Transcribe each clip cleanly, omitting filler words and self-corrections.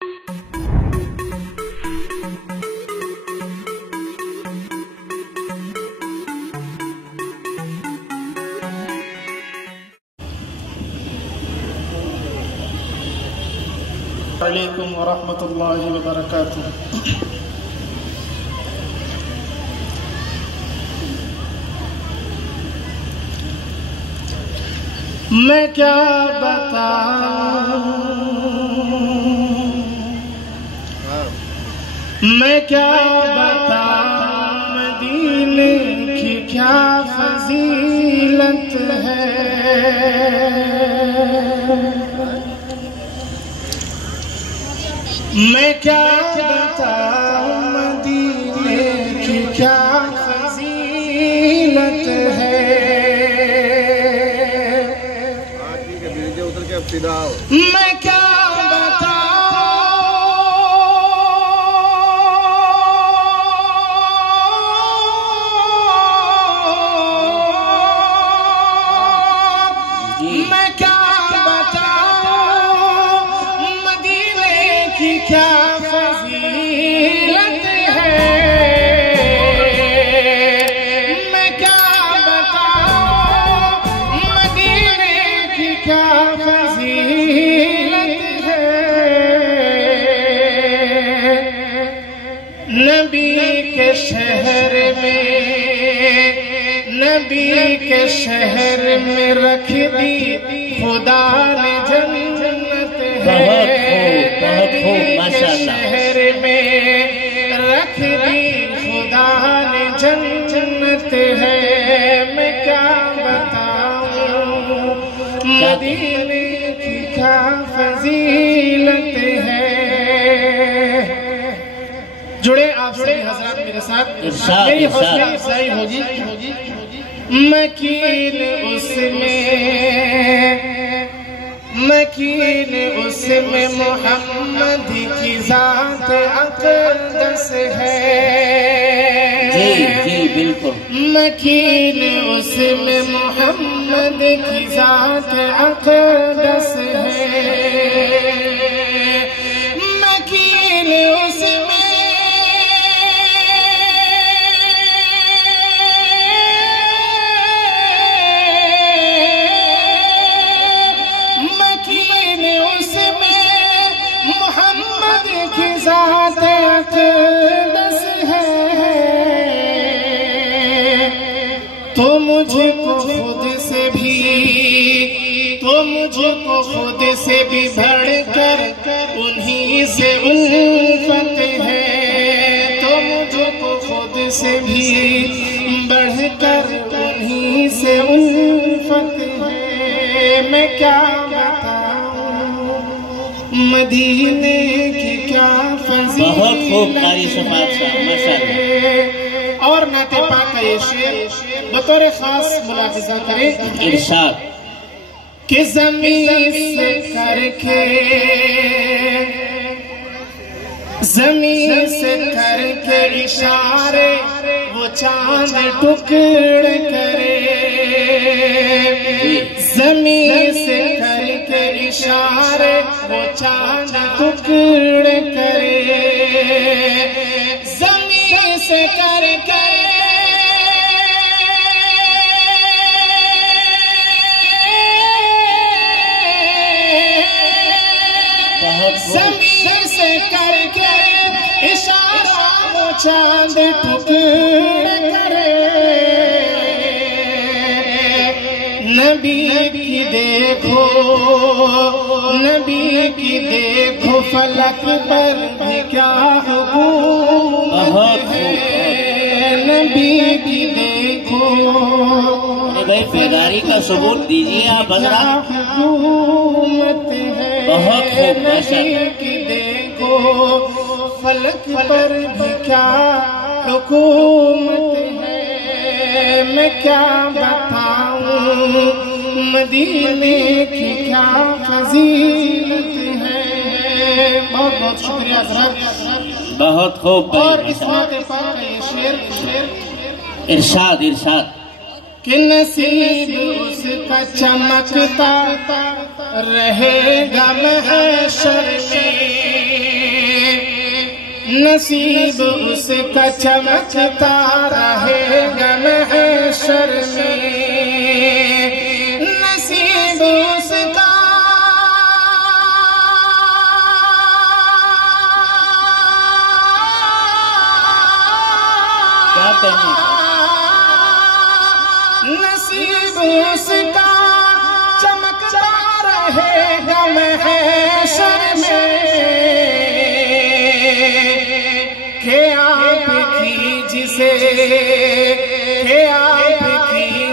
علیکم ورحمۃ اللہ وبرکاتہ۔ میں کیا بتاؤں، میں کیا بتاؤں، مدینے کی کیا فضیلت ہے۔ میں کیا بتاؤں، مدینے کی کیا فضیلت ہے۔ میں کیا بتاؤں، میں کیا بتاؤں، مدینے کی کیا فضیلت ہے۔ میں کیا بتاؤں، مدینے کی کیا فضیلت ہے۔ نبی کے شہر میں، نبی کے شہر میں رکھ دی خدا نے جنت ہے۔ نبی کے شہر میں رکھ دی خدا نے جنت ہے۔ میں کیا بتاؤں، مدینے کی کیا فضیلت ہے۔ جڑے آپ سبھی حضرات میرے ساتھ، میری حوصلہ افزائی ہوگی۔ مکین اس میں محمد کی ذات اقدس ہے۔ جی بالکل، مکین اس میں محمد کی ذات اقدس ہے۔ مکین اس ذات اقدس ہے۔ تو مجھ کو خود سے بھی، تو مجھ کو خود سے بھی بڑھ کر انہی سے الفت ہے۔ تو مجھ کو خود سے بھی بڑھ کر انہی سے الفت ہے۔ میں کیا بتاؤں، مدینے کی کیا فضیلت ہے۔ بہت خوب قاری شفاعت صاحب، ماشاءاللہ۔ اور نعت پاک کا یہ شعر بطور خاص ملاحظہ کریں۔ ارشاد کہ زمین سے کر کے، زمین سے کر کے اشارے وہ چاند ٹکڑ کرے۔ زمین سے کر کے اشارے وہ چاند ٹکڑ کرے۔ زمین سے کر کے، زمین سے کر کے اشارہ وہ چاند ٹکڑ کرے۔ نبی کی دیکھو، نبی کی دیکھو فلک پر بھی کیا حکومت ہے۔ نبی کی دیکھو، بھائی بیداری کا ثبوت دیجیے آپ حضرات۔ حکومت ہے۔ بہت خوب، نبی کی دیکھو فلک پر بھی کیا حکومت ہے۔ میں کیا بتاؤں، مدینے کی کیا فضیلت ہے۔ بہت بہت شکریہ حضرات۔ بہت خوب۔ اور اس نعت پاک کا یہ شعر ارشاد ارشاد کہ نصیب اس کا چمکتا رہے گا محشر میں۔ نصیب اس کا چمکتا رہے گا محشر میں، نصیب اس کا کیا کہنے نصیب اس کا چمکتا رہے گا محشر میں، کہ آپ کی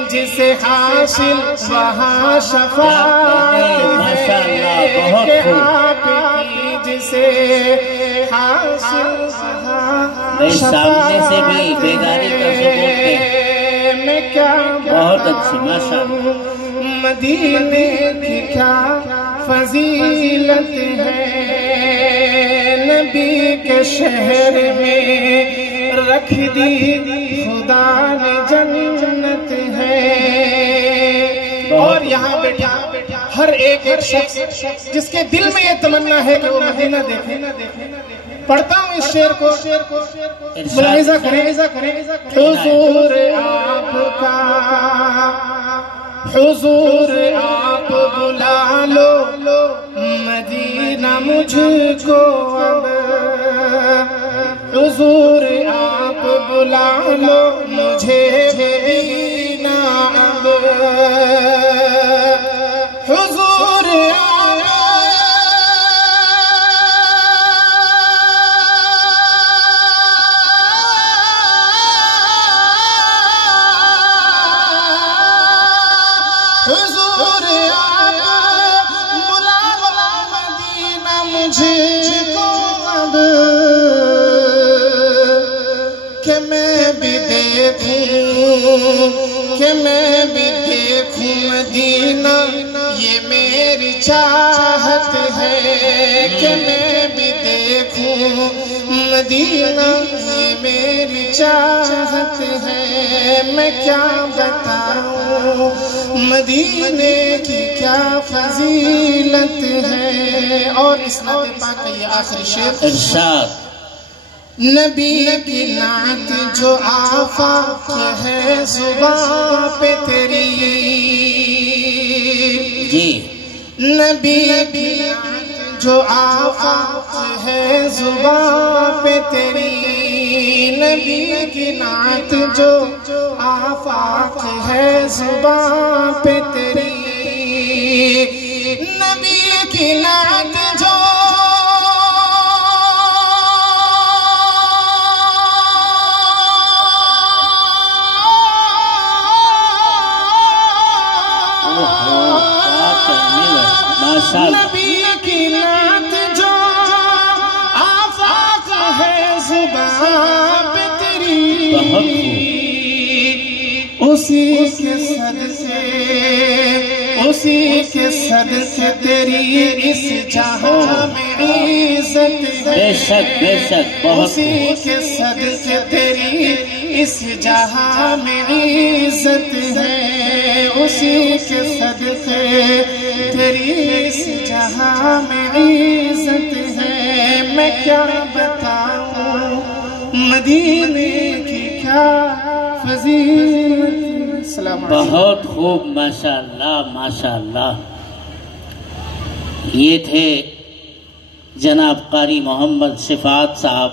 جسے حاصل وہاں شفاعت ہے، کہ آپ کی جسے حاصل وہاں سامنے سے بھی بیداری کا ثبوت ہے، میں کیا بہت اچھی ماشاءاللہ۔ مدینے کی کیا فضیلت ہے، نبی کے شہر میں رکھ دی خدا نے جنت ہے۔ اور یہاں بیٹھا ہر ایک شخص جس کے دل میں یہ تمنا ہے کہ وہ مدینہ دیکھے، پڑھتا ہوں اس شعر کو، ملاحظہ کریں۔ حضور آپ کا، حضور آپ بلا لو مدینہ مجھ کو اب، حضور آپ بلا لو مجھے مدینہ اب، حضور حضور آپ بلا لو مدینہ مجھے کو اب، کہ میں بھی دیکھوں، کہ میں بھی دیکھوں مدینہ، یہ میری چاہت ہے، کہ میں بھی دیکھوں مدینہ، یہ میری چاہت ہے۔ میں کیا بتاؤں مدینے کی کیا فضیلت ہے۔ اور اس نعت پاک کا یہ آخری شعر، ارشاد۔ نبی کی نعت جو آفاق ہے زباں پہ تیری، جی نبی کی نعت جو آفاق ہے زباں پہ تیری، نبی کی نعت جو آفاق ہے زباں پہ تیری، نبی کی نعت جو نبی کی نعت جو آفاق ہے زبان پہ تیری، اسی کے صدقے تیری اس جہاں میں عزت ہے، بے شک بے شک، اسی کے صدقے تیری اس جہاں میں عزت ہے، اسی کے صدقے تیری اس جہاں میں عزت ہے۔ میں کیا بتاؤں مدینے کی کیا فضیلت۔ السلام علیکم۔ بہت خوب، ماشاءاللہ ماشاءاللہ۔ یہ تھے جناب قاری محمد صفات صاحب،